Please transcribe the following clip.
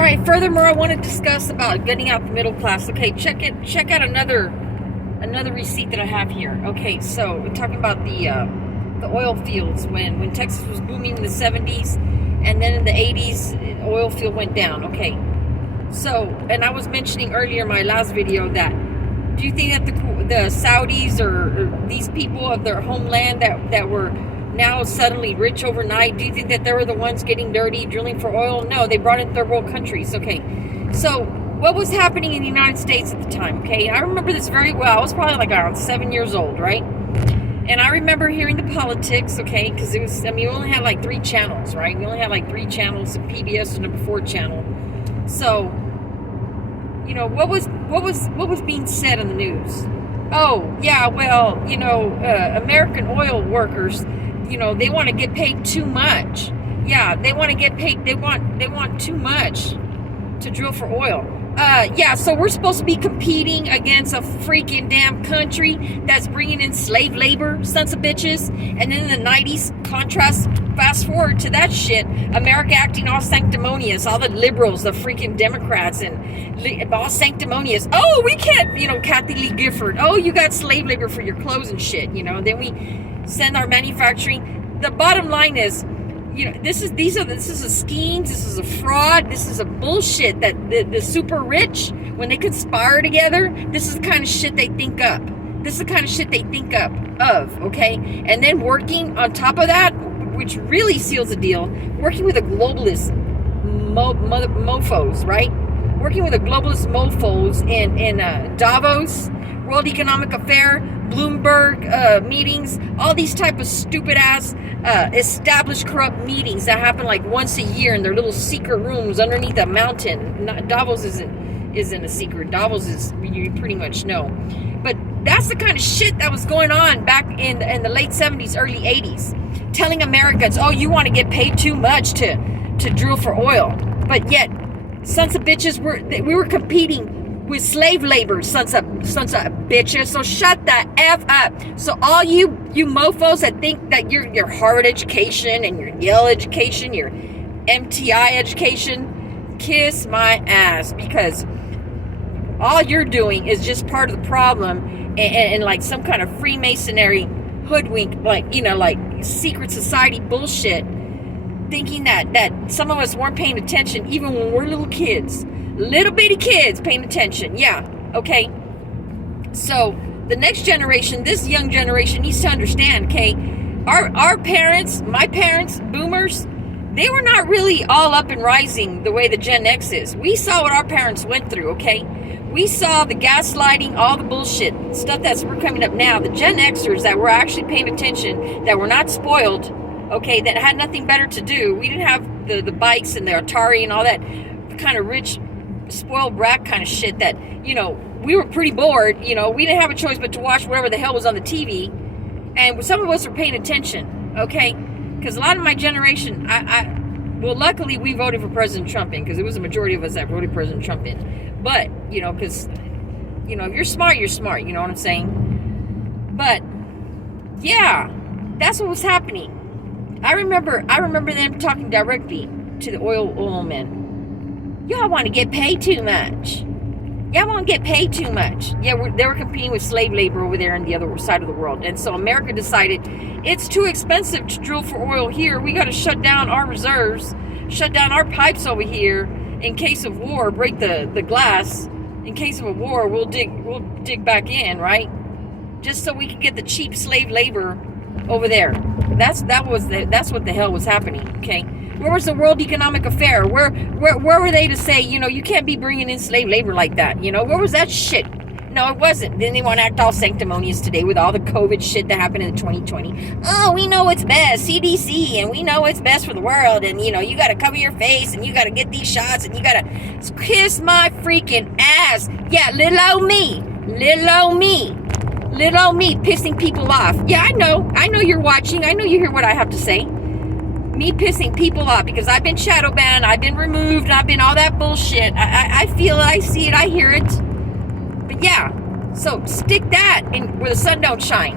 All right. Furthermore, I want to discuss about getting out the middle class. Okay, check out another receipt that I have here. Okay, so we're talking about the oil fields when Texas was booming in the 70s, and then in the 80s, oil field went down. Okay, so and I was mentioning earlier in my last video that do you think that the Saudis or these people of their homeland that were now suddenly rich overnight, do you think that they were the ones getting dirty, drilling for oil? No, they brought in third world countries. Okay, so what was happening in the United States at the time? Okay, I remember this very well. I was probably like around 7 years old, right? And I remember hearing the politics, okay, because it was, I mean, we only had like 3 channels, right? We only had like 3 channels, and PBS was number 4 channel. So, you know, what was being said on the news? Oh, yeah, well, you know, American oil workers, you know, they want to get paid too much. Yeah, they want to get paid. They want too much to drill for oil. Yeah, so we're supposed to be competing against a freaking damn country that's bringing in slave labor, sons of bitches. And then in the 90s, fast forward to that shit, America acting all sanctimonious, all the liberals, the freaking Democrats, and all sanctimonious. Oh, we can't, you know, Kathy Lee Gifford. Oh, you got slave labor for your clothes and shit, you know. Then we send our manufacturing. The bottom line is, you know, this is a scheme, this is a fraud, this is a bullshit that the super rich, when they conspire together, this is the kind of shit they think up. This is the kind of shit they think up of, okay? And then working on top of that, which really seals the deal, working with a globalist mofos, right? Working with a globalist mofos in Davos, World Economic Affair, Bloomberg meetings, all these type of stupid ass established corrupt meetings that happen like once a year in their little secret rooms underneath a mountain. Davos isn't a secret. Davos is, you pretty much know. But that's the kind of shit that was going on back in the late 70s, early 80s. Telling Americans, oh, you want to get paid too much to drill for oil. But yet, sons of bitches, we were competing with slave labor, sons of bitches. So shut the F up. So all you mofos that think that your Harvard education and your Yale education, your MTI education, kiss my ass, because all you're doing is just part of the problem and like some kind of Freemasonry hoodwink, like, you know, like secret society bullshit, thinking that some of us weren't paying attention even when we're little kids. Little bitty kids paying attention. Yeah, okay. So the next generation, this young generation, needs to understand, okay, our parents, my parents, boomers, they were not really all up and rising the way the Gen X is. We saw what our parents went through, okay? We saw the gaslighting, all the bullshit, stuff we're coming up now. The Gen Xers that were actually paying attention, that were not spoiled, okay, that had nothing better to do. We didn't have the bikes and the Atari and all that kind of rich, spoiled brat kind of shit that, you know, we were pretty bored. You know, we didn't have a choice but to watch whatever the hell was on the TV. And some of us were paying attention, okay? Because a lot of my generation, well, luckily we voted for President Trump in, because it was a majority of us that voted President Trump in. But, you know, because, you know, if you're smart, you're smart. You know what I'm saying? But, yeah, that's what was happening. I remember them talking directly to the oil men. Y'all want to get paid too much. Y'all want to get paid too much. Yeah, they were competing with slave labor over there on the other side of the world. And so America decided it's too expensive to drill for oil here. We got to shut down our reserves, shut down our pipes over here in case of war, break the glass. In case of a war, we'll dig back in, right? Just so we can get the cheap slave labor over there. That's what the hell was happening, okay? Where was the World Economic Affair? Where were they to say, you know, you can't be bringing in slave labor like that? You know, where was that shit? No, it wasn't. Then they want to act all sanctimonious today with all the COVID shit that happened in 2020. Oh, we know what's best, CDC, and we know what's best for the world. And, you know, you got to cover your face, and you got to get these shots, and you got to kiss my freaking ass. Yeah, little old me pissing people off. Yeah, I know you're watching. I know you hear what I have to say. Me pissing people off because I've been shadow banned, I've been removed, I've been all that bullshit. I feel it, I see it, I hear it. But yeah, so stick that in where the sun don't shine.